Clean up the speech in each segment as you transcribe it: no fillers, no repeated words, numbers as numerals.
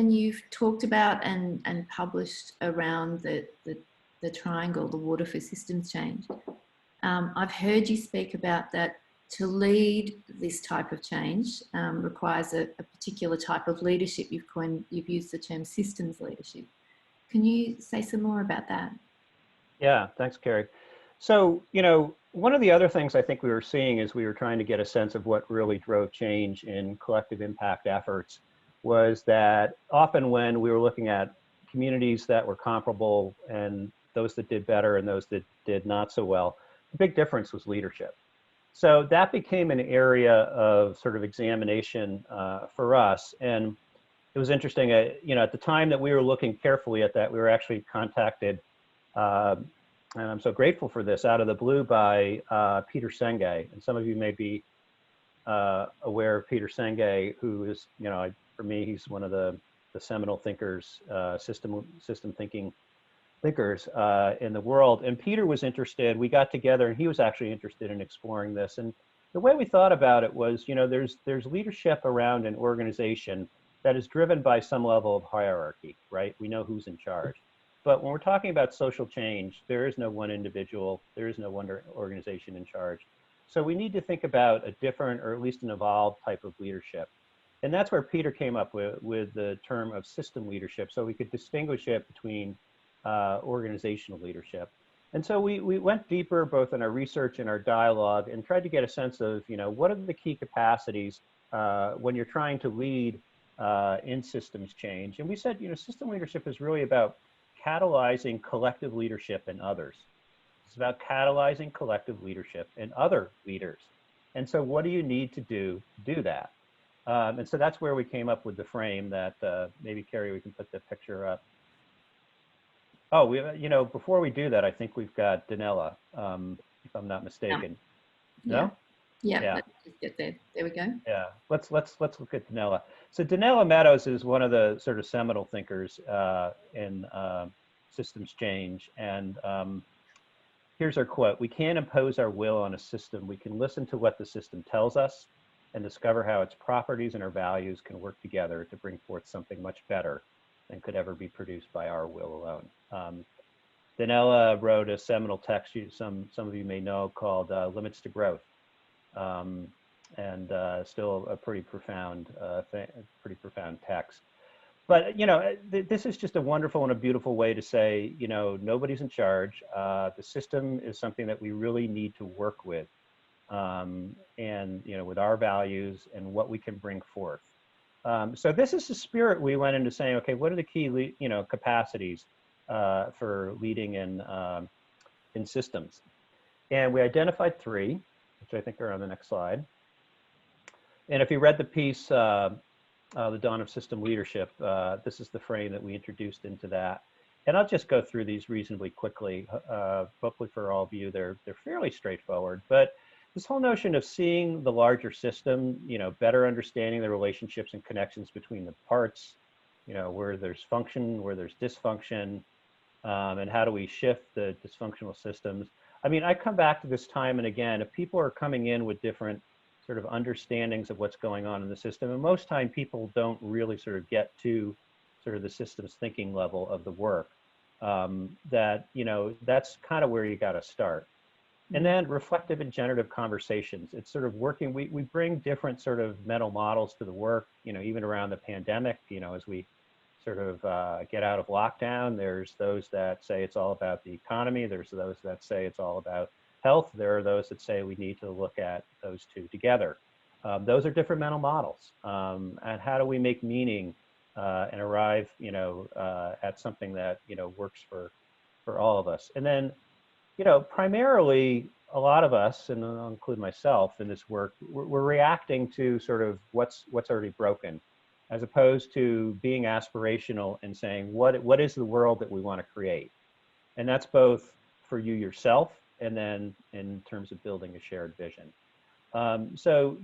when you've talked about and published around the triangle, the water for systems change, I've heard you speak about that to lead this type of change requires a particular type of leadership. You've used the term systems leadership. Can you say some more about that? Yeah, thanks, Carrie. So, one of the other things I think we were seeing is we were trying to get a sense of what really drove change in collective impact efforts was that often when we were looking at communities that were comparable and those that did better and those that did not so well, the big difference was leadership. So that became an area of sort of examination for us. And it was interesting, at the time that we were looking carefully at that, we were actually contacted, and I'm so grateful for this, out of the blue by Peter Senge. And some of you may be aware of Peter Senge, who is, for me, he's one of the seminal thinkers, system thinking thinkers in the world. And Peter was interested, we got together and he was actually interested in exploring this. And the way we thought about it was, there's leadership around an organization that is driven by some level of hierarchy, right? We know who's in charge. But when we're talking about social change, there is no one individual, there is no one organization in charge. So we need to think about a different, or at least an evolved type of leadership. And that's where Peter came up with the term of system leadership. So we could distinguish it between organizational leadership. And so we went deeper both in our research and our dialogue and tried to get a sense of, what are the key capacities when you're trying to lead in systems change. And we said, system leadership is really about catalyzing collective leadership in others. It's about catalyzing collective leadership in other leaders. And so what do you need to do that? And so that's where we came up with the frame that maybe, Carrie, we can put the picture up. Oh, before we do that, I think we've got Danella, if I'm not mistaken. Yeah. No? Yeah. Let's just get there. There we go. Yeah, let's look at Danella. So Danella Meadows is one of the sort of seminal thinkers in systems change. And here's her quote: "We can't impose our will on a system. We can listen to what the system tells us and discover how its properties and our values can work together to bring forth something much better than could ever be produced by our will alone." Danella wrote a seminal text some of you may know called Limits to Growth. And still a pretty profound text. But this is just a wonderful and a beautiful way to say, nobody's in charge. The system is something that we really need to work with, and with our values and what we can bring forth. So this is the spirit we went into saying, okay, what are the key capacities for leading in systems? And we identified 3, which I think are on the next slide. And if you read the piece, The Dawn of System Leadership, this is the frame that we introduced into that. And I'll just go through these reasonably quickly. Hopefully for all of you, they're fairly straightforward. But this whole notion of seeing the larger system, better understanding the relationships and connections between the parts, where there's function, where there's dysfunction, and how do we shift the dysfunctional systems. I mean, I come back to this time and again, if people are coming in with different sort of understandings of what's going on in the system, and most time people don't really sort of get to sort of the systems thinking level of the work, that's kind of where you got to start. And then reflective and generative conversations. It's sort of working, we bring different sort of mental models to the work, even around the pandemic, as we sort of get out of lockdown. There's those that say it's all about the economy. There's those that say it's all about health. There are those that say we need to look at those two together. Those are different mental models. And how do we make meaning and arrive, at something that, works for all of us? And then, primarily a lot of us, and I'll include myself in this work, we're reacting to sort of what's already broken, as opposed to being aspirational and saying, what is the world that we want to create? And that's both for you yourself, and then in terms of building a shared vision. So,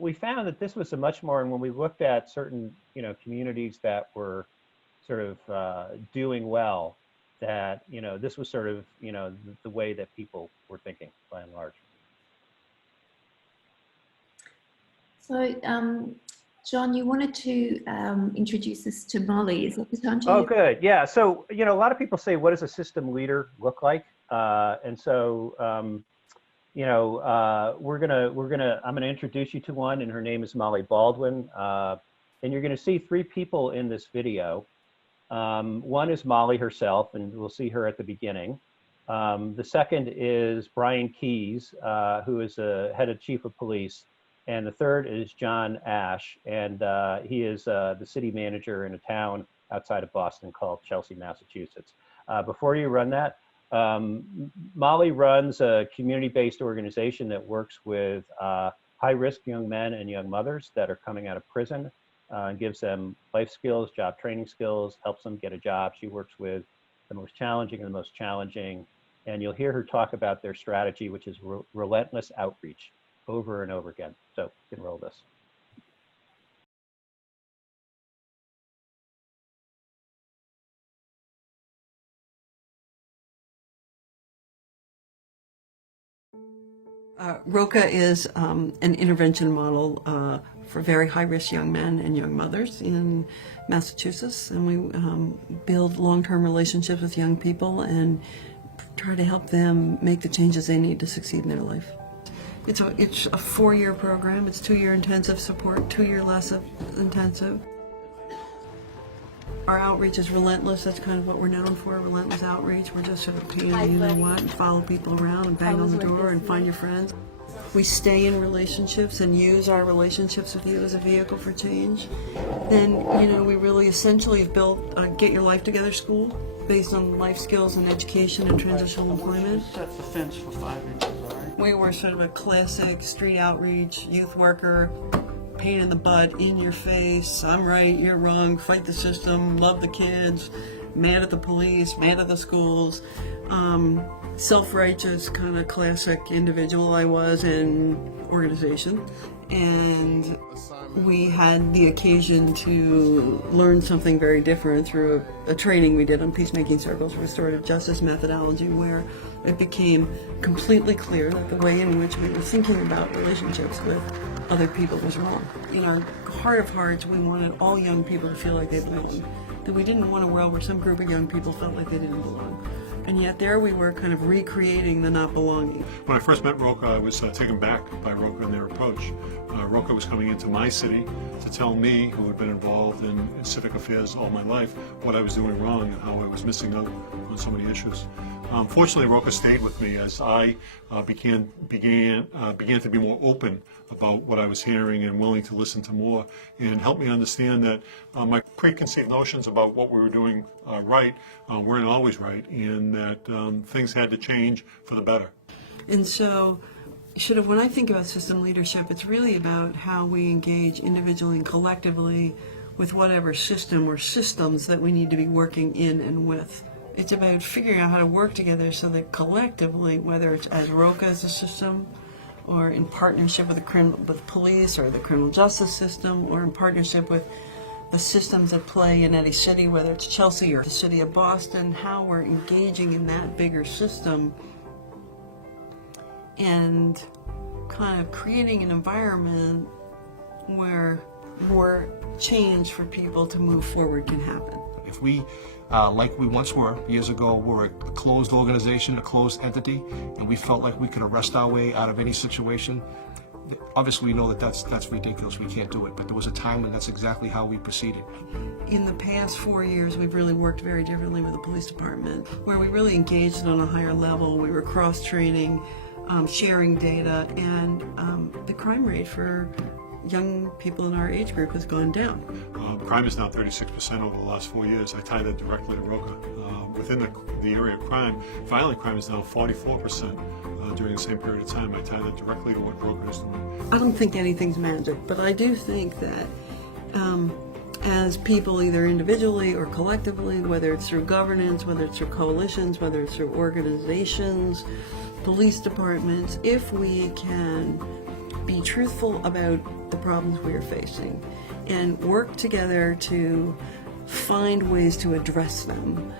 we found that this was a much more, and when we looked at certain, communities that were sort of doing well, that, this was sort of, the way that people were thinking by and large. So John, you wanted to introduce us to Molly. Is that the time to Oh, you? good. Yeah. So, a lot of people say, what does a system leader look like? And so, I'm gonna introduce you to one, and her name is Molly Baldwin. And you're gonna see three people in this video. One is Molly herself, and we'll see her at the beginning. The second is Brian Keyes, who is a head of chief of police. And the third is John Ash, and he is the city manager in a town outside of Boston called Chelsea, Massachusetts. Before you run that, Molly runs a community-based organization that works with high-risk young men and young mothers that are coming out of prison, and gives them life skills, job training skills, helps them get a job. She works with the most challenging and the most challenging, and you'll hear her talk about their strategy, which is relentless outreach, over and over again. So you can roll this. ROCA is an intervention model for very high-risk young men and young mothers in Massachusetts, and we build long-term relationships with young people and try to help them make the changes they need to succeed in their life. It's a 4-year program. It's 2-year intensive support, 2-year less intensive. Our outreach is relentless. That's kind of what we're known for, relentless outreach. We're just sort of paying you know what and follow people around and bang on the door and find your friends. We stay in relationships and use our relationships with you as a vehicle for change. Then, we really essentially have built a Get Your Life Together school based on life skills and education and transitional employment. Set the fence for 5 inches, all right? We were sort of a classic street outreach, youth worker, pain in the butt, in your face, I'm right, you're wrong, fight the system, love the kids, mad at the police, mad at the schools, self-righteous kind of classic individual I was in organization. And we had the occasion to learn something very different through a training we did on peacemaking circles, restorative justice methodology, where it became completely clear that the way in which we were thinking about relationships with other people was wrong. In our heart of hearts, we wanted all young people to feel like they belonged. That we didn't want a world where some group of young people felt like they didn't belong. And yet there we were kind of recreating the not belonging. When I first met ROCA, I was taken back by ROCA and their approach. ROCA was coming into my city to tell me, who had been involved in civic affairs all my life, what I was doing wrong and how I was missing out on so many issues. Fortunately, ROCA stayed with me as I began to be more open about what I was hearing and willing to listen to more, and helped me understand that my preconceived notions about what we were doing right weren't always right, and that things had to change for the better. And so, when I think about system leadership, it's really about how we engage individually and collectively with whatever system or systems that we need to be working in and with. It's about figuring out how to work together so that collectively, whether it's as ROCA as a system, or in partnership with police or the criminal justice system, or in partnership with the systems at play in any city, whether it's Chelsea or the city of Boston, how we're engaging in that bigger system and kind of creating an environment where more change for people to move forward can happen. If we, like we once were years ago, were a closed organization, a closed entity, and we felt like we could arrest our way out of any situation, obviously we know that that's ridiculous, we can't do it, but there was a time when that's exactly how we proceeded. In the past 4 years, we've really worked very differently with the police department, where we really engaged on a higher level. We were cross-training, sharing data, and the crime rate for young people in our age group has gone down. Crime is now 36% over the last 4 years. I tie that directly to ROCA. Within the area of crime, violent crime is down 44% during the same period of time. I tie that directly to what ROCA is doing. I don't think anything's magic, but I do think that as people, either individually or collectively, whether it's through governance, whether it's through coalitions, whether it's through organizations, police departments, if we can be truthful about the problems we are facing and work together to find ways to address them,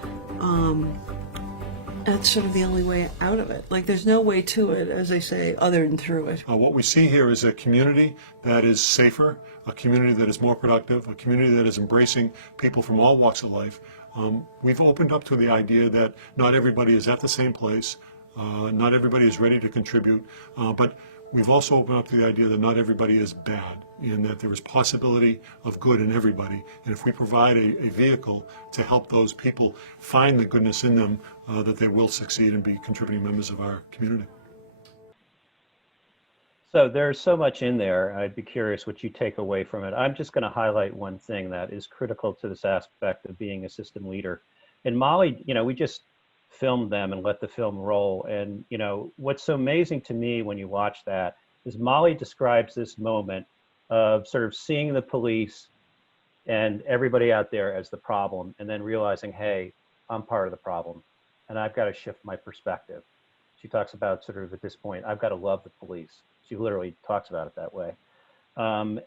That's sort of the only way out of it. Like, there's no way to it, as they say, other than through it. What we see here is a community that is safer, a community that is more productive, a community that is embracing people from all walks of life. We've opened up to the idea that not everybody is at the same place, not everybody is ready to contribute, but we've also opened up to the idea that not everybody is bad, and that there is possibility of good in everybody. And if we provide a vehicle to help those people find the goodness in them, that they will succeed and be contributing members of our community. So there's so much in there. I'd be curious what you take away from it. I'm just going to highlight one thing that is critical to this aspect of being a system leader. And Molly, we just filmed them and let the film roll. And, what's so amazing to me when you watch that is Molly describes this moment of sort of seeing the police and everybody out there as the problem, and then realizing, hey, I'm part of the problem and I've got to shift my perspective. She talks about sort of at this point, I've got to love the police. She literally talks about it that way.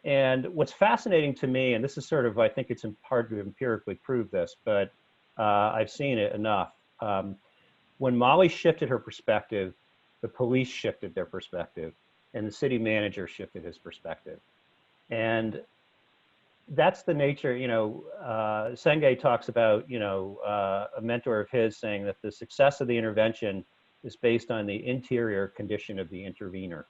And what's fascinating to me, and this is sort of, I think it's hard to empirically prove this, but I've seen it enough. When Molly shifted her perspective, the police shifted their perspective, and the city manager shifted his perspective. And that's the nature, Senge talks about, a mentor of his saying that the success of the intervention is based on the interior condition of the intervener.